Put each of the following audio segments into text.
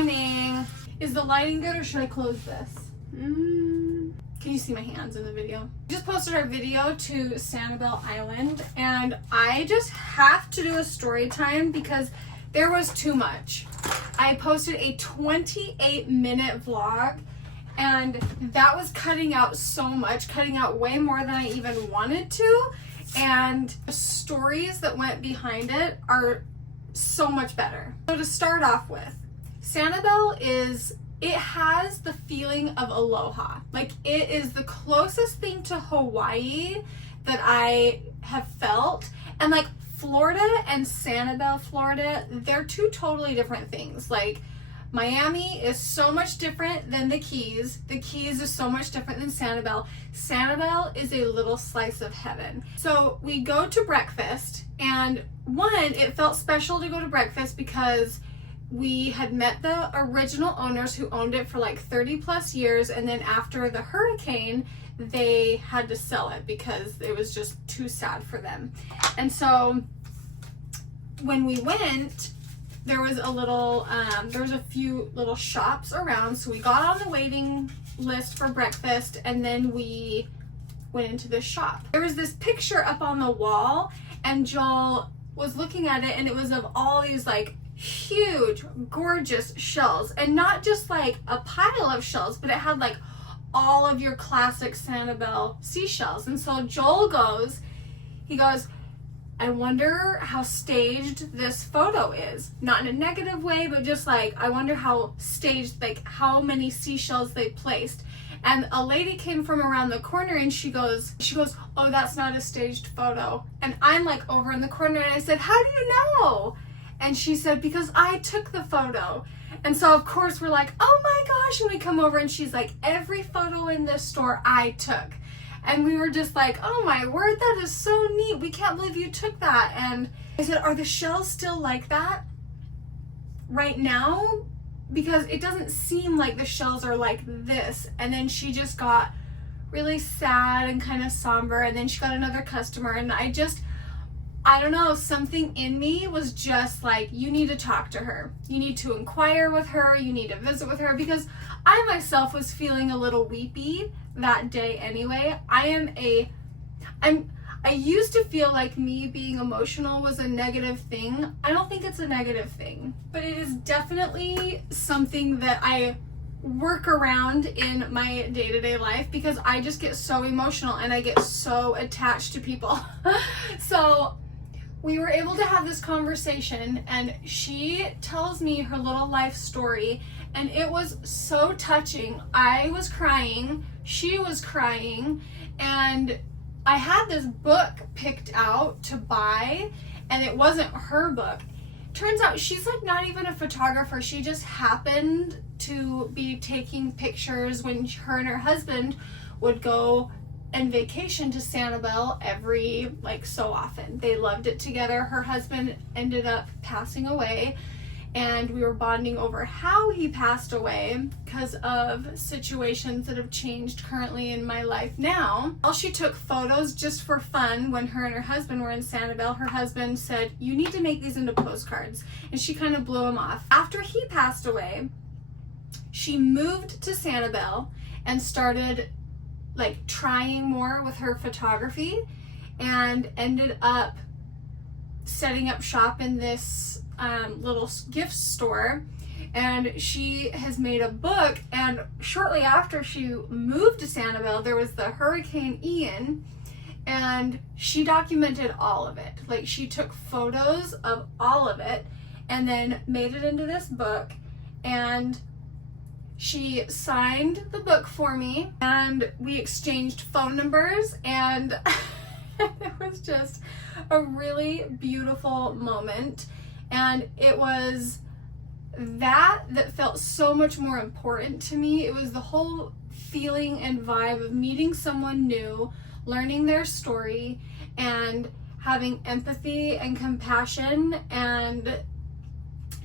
morning. Is the lighting good or should I close this? Can you see my hands in the video? We just posted our video to Sanibel Island and I just have to do a story time because there was too much. I posted a 28-minute vlog and that was cutting out so much, cutting out way more than I even wanted to, and the stories that went behind it are so much better. So to start off with, Sanibel it has the feeling of aloha. Like, it is the closest thing to Hawaii that I have felt. And like Florida and Sanibel, Florida, they're two totally different things. Like, Miami is so much different than the Keys. The Keys is so much different than Sanibel. Sanibel is a little slice of heaven. So we go to breakfast, and one, it felt special to go to breakfast because we had met the original owners who owned it for like 30 plus years, and then after the hurricane they had to sell it because it was just too sad for them. And so when we went, there was a few little shops around, so we got on the waiting list for breakfast and then we went into the shop. There was this picture up on the wall and Joel was looking at it, and it was of all these like huge gorgeous shells, and not just like a pile of shells, but it had like all of your classic Sanibel seashells. And so Joel goes, I wonder how staged this photo is. Not in a negative way, but just like, I wonder how staged, like how many seashells they placed. And a lady came from around the corner and she goes, oh, that's not a staged photo. And I'm like over in the corner and I said, how do you know? And she said, because I took the photo. And so of course we're like, oh my gosh. And we come over and she's like, every photo in this store I took. And we were just like, oh my word, that is so neat. We can't believe you took that. And I said, are the shells still like that right now? Because it doesn't seem like the shells are like this. And then she just got really sad and kind of somber. And then she got another customer. And I don't know, something in me was just like, you need to talk to her. You need to inquire with her. You need to visit with her, because I myself was feeling a little weepy that day anyway. I used to feel like me being emotional was a negative thing. I don't think it's a negative thing, but it is definitely something that I work around in my day-to-day life because I just get so emotional and I get so attached to people. So we were able to have this conversation and she tells me her little life story, and it was so touching. I was crying, she was crying, and I had this book picked out to buy and it wasn't her book. Turns out she's like not even a photographer. She just happened to be taking pictures when her and her husband would go and vacation to Sanibel every like so often. They loved it together. Her husband ended up passing away and we were bonding over how he passed away because of situations that have changed currently in my life now. While she took photos just for fun when her and her husband were in Sanibel, her husband said, you need to make these into postcards, and she kind of blew him off. After he passed away, she moved to Sanibel and started like trying more with her photography and ended up setting up shop in this little gift store. And she has made a book, and shortly after she moved to Sanibel there was the Hurricane Ian, and she documented all of it. Like, she took photos of all of it and then made it into this book, and she signed the book for me and we exchanged phone numbers, and it was just a really beautiful moment. And it was that felt so much more important to me. It was the whole feeling and vibe of meeting someone new, learning their story, and having empathy and compassion, and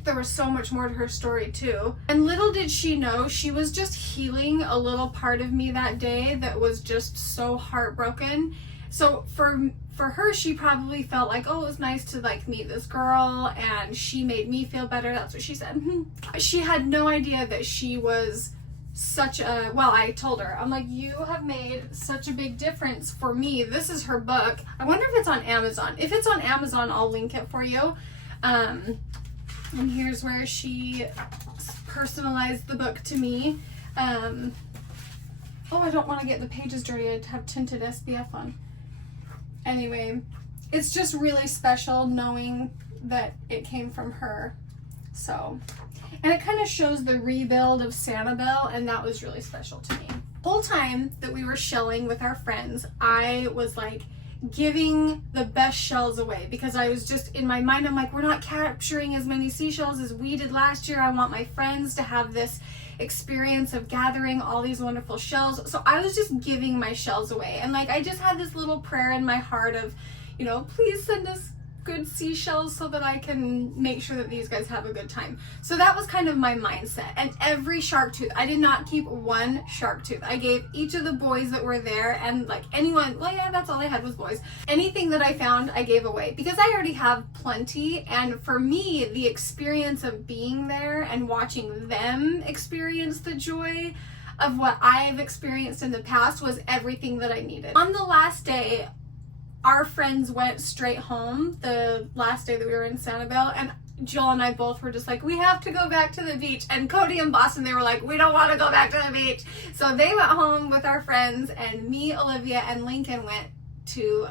there was so much more to her story too. And little did she know, she was just healing a little part of me that day that was just so heartbroken. So for her, she probably felt like, oh, it was nice to like meet this girl and she made me feel better. That's what she said. She had no idea that she was such a, well, I told her, I'm like, you have made such a big difference for me. This is her book. I wonder if it's on Amazon. If it's on Amazon, I'll link it for you. And here's where she personalized the book to me. Oh, I don't want to get the pages dirty. I have tinted SPF on. Anyway, it's just really special knowing that it came from her. So, and it kind of shows the rebuild of Sanibel, and that was really special to me. The whole time that we were shelling with our friends, I was like giving the best shells away because I was just in my mind, I'm like, we're not capturing as many seashells as we did last year. I want my friends to have this experience of gathering all these wonderful shells. So I was just giving my shells away, and like I just had this little prayer in my heart of, you know, please send us good seashells so that I can make sure that these guys have a good time. So that was kind of my mindset. And every shark tooth, I did not keep one shark tooth. I gave each of the boys that were there, and like anyone, well, yeah, that's all I had was boys. Anything that I found, I gave away because I already have plenty. And for me, the experience of being there and watching them experience the joy of what I've experienced in the past was everything that I needed. On the last day, our friends went straight home, the last day that we were in Sanibel, and Joel and I both were just like, we have to go back to the beach. And Cody and Boston, they were like, we don't want to go back to the beach. So they went home with our friends, and me, Olivia, and Lincoln went to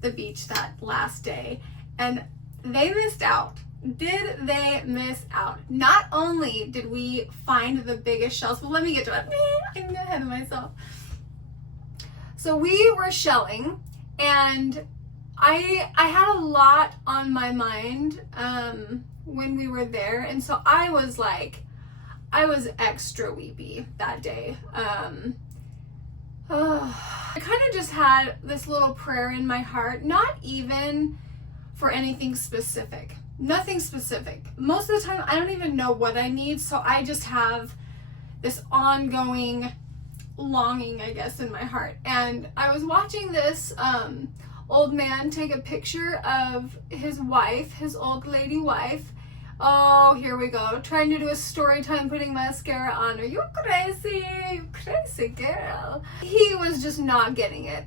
the beach that last day. And they missed out. Did they miss out? Not only did we find the biggest shells, well, let me get to it. I'm ahead of myself. So we were shelling, and I had a lot on my mind when we were there, and so I was extra weepy that day. I kind of just had this little prayer in my heart, not even for anything specific, nothing specific. Most of the time I don't even know what I need, so I just have this ongoing longing, I guess, in my heart. And I was watching this old man take a picture of his wife, his old lady wife. Oh, here we go, trying to do a story time, putting mascara on. Are you crazy? You crazy girl. He was just not getting it.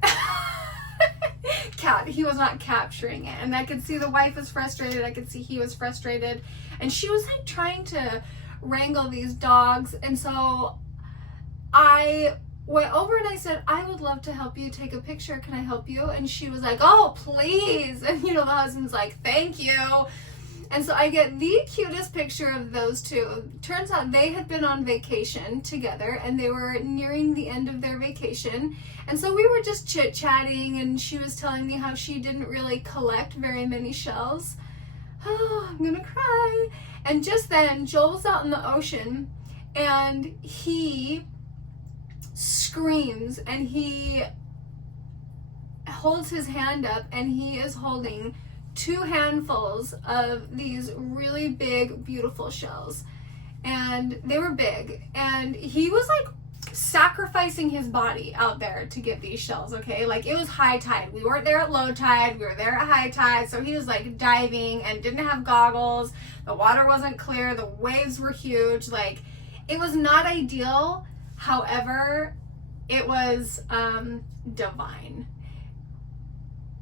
He was not capturing it, and I could see the wife was frustrated. I could see he was frustrated, and she was like trying to wrangle these dogs. And so I went over and I said, I would love to help you take a picture. Can I help you? And she was like, oh, please. And you know, the husband's like, thank you. And so I get the cutest picture of those two. Turns out they had been on vacation together, and they were nearing the end of their vacation. And so we were just chit-chatting, and she was telling me how she didn't really collect very many shells. Oh, I'm gonna cry. And just then, Joel was out in the ocean, and he screams, and he holds his hand up, and he is holding 2 handfuls of these really big, beautiful shells. And they were big, and he was like sacrificing his body out there to get these shells, okay? Like, it was high tide. We weren't there at low tide, we were there at high tide. So he was like diving and didn't have goggles. The water wasn't clear, the waves were huge. Like, it was not ideal. However, it was divine.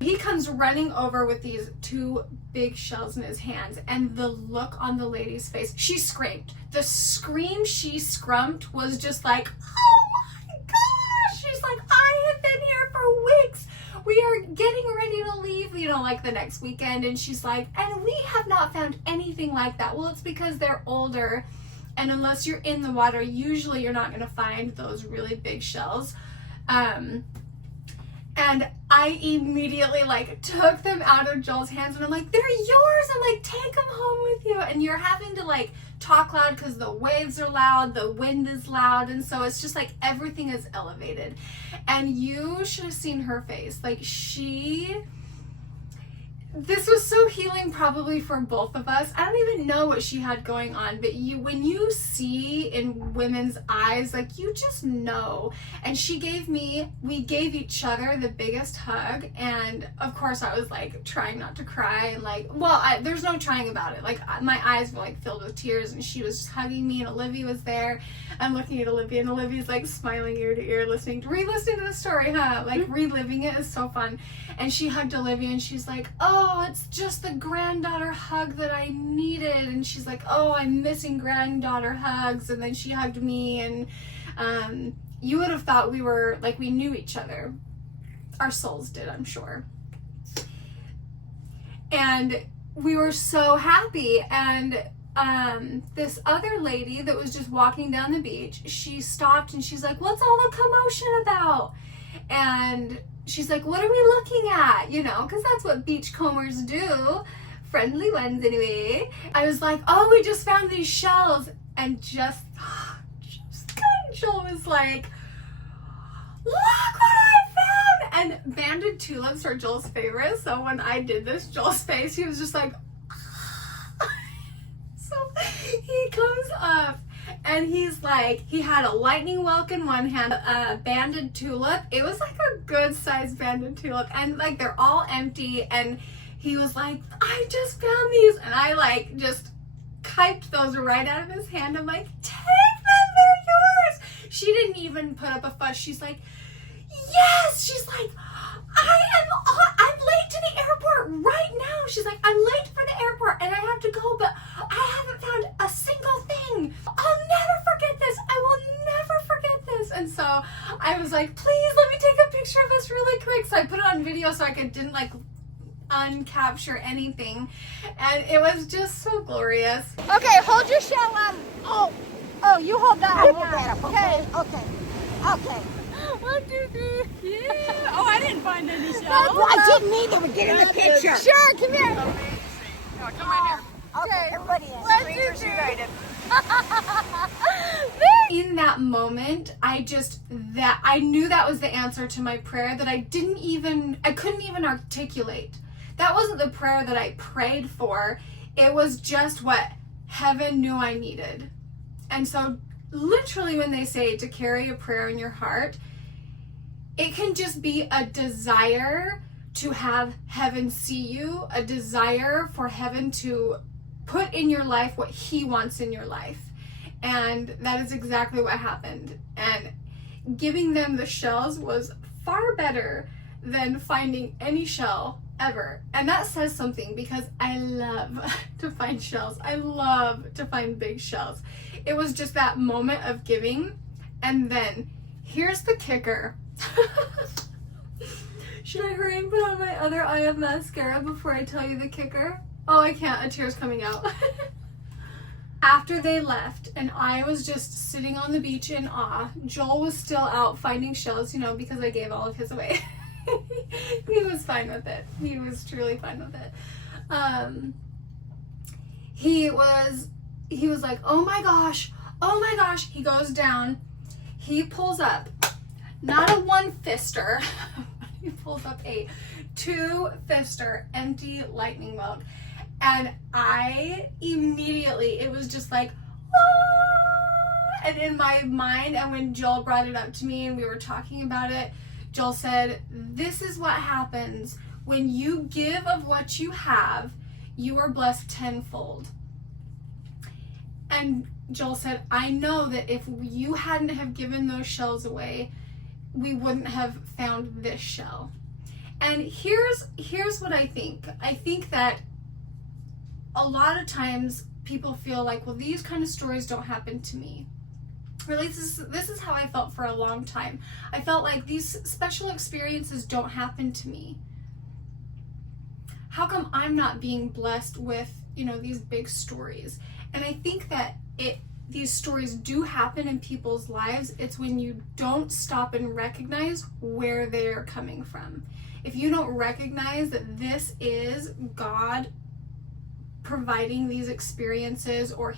He comes running over with these 2 big shells in his hands, and the look on the lady's face, she screamed. The scream she scrumped was just like, oh my gosh! She's like, I have been here for weeks. We are getting ready to leave, you know, like the next weekend. And she's like, and we have not found anything like that. Well, it's because they're older, and unless you're in the water, usually you're not going to find those really big shells. And I immediately like took them out of Joel's hands, and I'm like, they're yours. I'm like, take them home with you. And you're having to like talk loud because the waves are loud, the wind is loud, and so it's just like everything is elevated. And you should have seen her face. Like, she this was so healing probably for both of us. I don't even know what she had going on, but when you see in women's eyes, like, you just know. And we gave each other the biggest hug, and of course I was like trying not to cry, and like, well, there's no trying about it. Like, my eyes were like filled with tears, and she was just hugging me, and Olivia was there. I'm looking at Olivia, and Olivia's like smiling ear to ear, re-listening to the story, huh? Like, reliving it is so fun. And she hugged Olivia, and she's like, oh, it's just the granddaughter hug that I needed. And she's like, oh, I'm missing granddaughter hugs. And then she hugged me, and you would have thought we were, like, we knew each other. Our souls did, I'm sure. And we were so happy. And this other lady that was just walking down the beach, she stopped and she's like, what's all the commotion about? And she's like, what are we looking at? You know, because that's what beachcombers do. Friendly ones, anyway. I was like, oh, we just found these shells. And just Joel was like, look what I found! And banded tulips are Joel's favorite. So when I did this, Joel's face, he was just like, so he comes up and he's like, he had a lightning welk in one hand, a banded tulip. It was like a good sized banded tulip, and like they're all empty. And he was like, I just found these. And I like just kiped those right out of his hand. I'm like, take them, they're yours. She didn't even put up a fuss. She's like, yes. She's like, I'm late to the airport right now. She's like, I'm late for the airport and I have to go, but I haven't found a single thing. I'll never forget this. I will never forget this. And so I was like, please let me take a picture of this really quick. So I put it on video so I didn't like uncapture anything. And it was just so glorious. Okay, hold your shell up. Oh, you hold that. I hold that up. Okay. 1, 2, 3. Yeah. Oh, I didn't find any shells. Well, I didn't either, but get in the picture. Sure, come here. Oh, come right here. Okay, everybody in. 1, 2, 3. United. In that moment, I knew that was the answer to my prayer that I couldn't even articulate. That wasn't the prayer that I prayed for. It was just what heaven knew I needed. And so literally when they say to carry a prayer in your heart, it can just be a desire to have heaven see you, a desire for heaven to put in your life what he wants in your life. And that is exactly what happened. And giving them the shells was far better than finding any shell ever. And that says something, because I love to find shells. I love to find big shells. It was just that moment of giving. And then here's the kicker. Should I hurry and put on my other eye of mascara before I tell you the kicker? Oh, I can't. A tear's coming out. After they left and I was just sitting on the beach in awe, Joel was still out finding shells, because I gave all of his away. He was fine with it. He was truly fine with it. He was like, oh my gosh. He goes down. He pulls up, not a 1-fister. He pulls up a 2-fister empty lightning welk. And I immediately, it was just like, ah! And in my mind, and when Joel brought it up to me and we were talking about it, Joel said, this is what happens when you give of what you have, you are blessed tenfold. And Joel said, I know that if you hadn't have given those shells away, we wouldn't have found this shell. And here's what I think. I think that a lot of times people feel like, well, these kind of stories don't happen to me. Or at least this is how I felt for a long time. I felt like these special experiences don't happen to me. How come I'm not being blessed with, these big stories? And I think that these stories do happen in people's lives. It's when you don't stop and recognize where they're coming from. If you don't recognize that this is God providing these experiences, or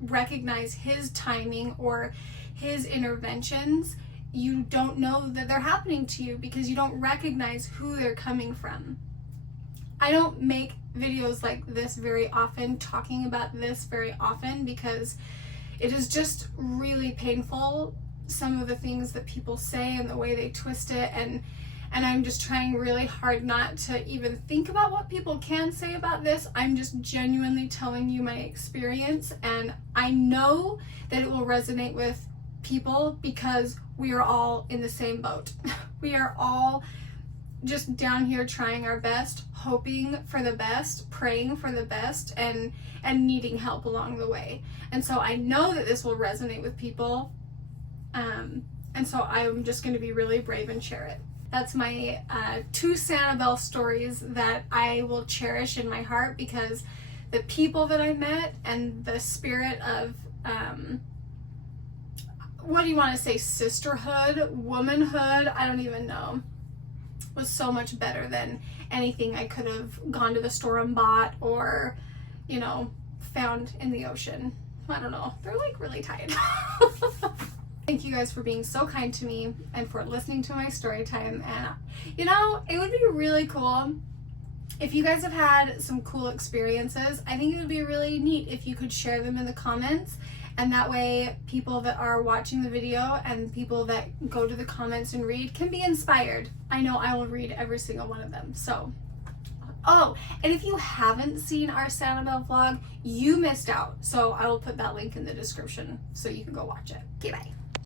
recognize his timing or his interventions, you don't know that they're happening to you because you don't recognize who they're coming from. I don't make videos like this very often, talking about this very often, because it is just really painful, some of the things that people say and the way they twist it, and I'm just trying really hard not to even think about what people can say about this. I'm just genuinely telling you my experience, and I know that it will resonate with people because we are all in the same boat. We are all just down here trying our best, hoping for the best, praying for the best, and needing help along the way. And so I know that this will resonate with people, and so I'm just going to be really brave and share it. That's my 2 Sanibel stories that I will cherish in my heart, because the people that I met and the spirit of, what do you want to say, sisterhood, womanhood, I don't even know, was so much better than anything I could have gone to the store and bought, or, you know, found in the ocean. I don't know. They're like really tight. Thank you guys for being so kind to me and for listening to my story time. And you know, it would be really cool if you guys have had some cool experiences. I think it would be really neat if you could share them in the comments, and that way people that are watching the video and people that go to the comments and read can be inspired. I know I will read every single one of them. So, oh, and if you haven't seen our Sanibel vlog, you missed out. So I will put that link in the description so you can go watch it. Okay, bye.